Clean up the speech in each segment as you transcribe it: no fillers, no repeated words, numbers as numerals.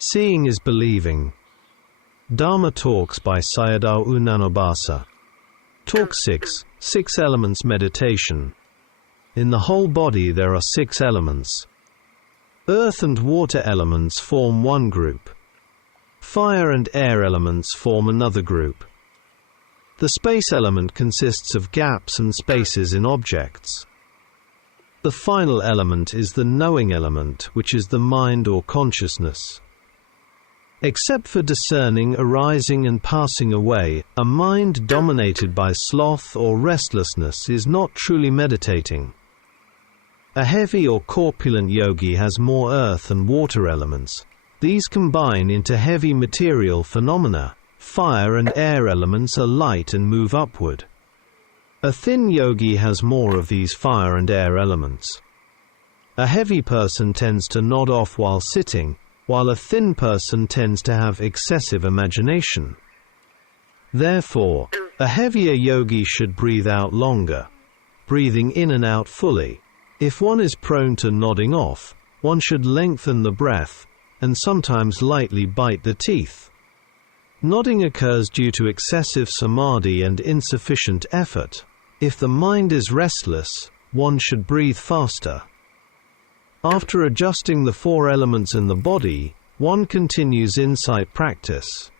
Seeing is believing. Dharma Talks by Sayadaw Nyanabhasa. Talk 6, 6 Elements Meditation. In the whole body there are 6 elements. Earth and water elements form one group. Fire and air elements form another group. The space element consists of gaps and spaces in objects. The final element is the knowing element, which is the mind or consciousness. Except for discerning arising and passing away, a mind dominated by sloth or restlessness is not truly meditating. A heavy or corpulent yogi has more earth and water elements. These combine into heavy material phenomena. Fire and air elements are light and move upward. A thin yogi has more of these fire and air elements. A heavy person tends to nod off while sitting, while a thin person tends to have excessive imagination. Therefore, a heavier yogi should breathe out longer, breathing in and out fully. If one is prone to nodding off, one should lengthen the breath, and sometimes lightly bite the teeth. Nodding occurs due to excessive samadhi and insufficient effort. If the mind is restless, one should breathe faster. After adjusting the 4 elements in the body, one continues insight practice.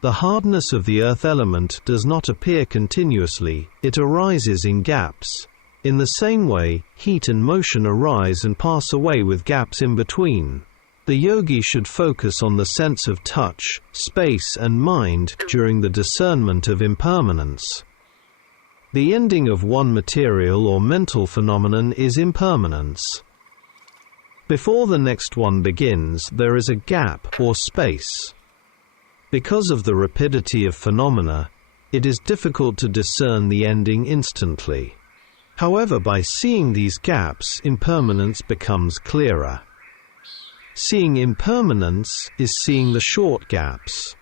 The hardness of the earth element does not appear continuously, it arises in gaps. In the same way, heat and motion arise and pass away with gaps in between. The yogi should focus on the sense of touch, space and mind during the discernment of impermanence. The ending of one material or mental phenomenon is impermanence. Before the next one begins, there is a gap or space. Because of the rapidity of phenomena, it is difficult to discern the ending instantly. However, by seeing these gaps, impermanence becomes clearer. Seeing impermanence is seeing the short gaps.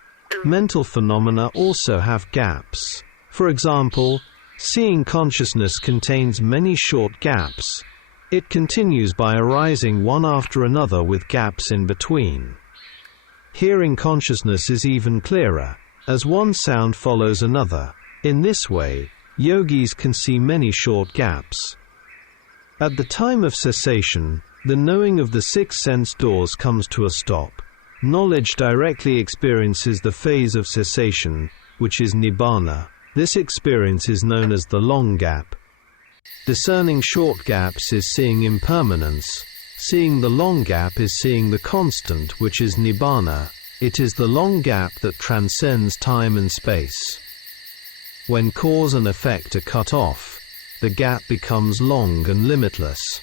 Mental phenomena also have gaps. For example, seeing consciousness contains many short gaps. It continues by arising one after another with gaps in between. Hearing consciousness is even clearer, as one sound follows another. In this way, yogis can see many short gaps. At the time of cessation, the knowing of the 6 sense doors comes to a stop. Knowledge directly experiences the phase of cessation, which is nibbana. This experience is known as the long gap. Discerning short gaps is seeing impermanence. Seeing the long gap is seeing the constant, which is nibbana. It is the long gap that transcends time and space. When cause and effect are cut off, the gap becomes long and limitless.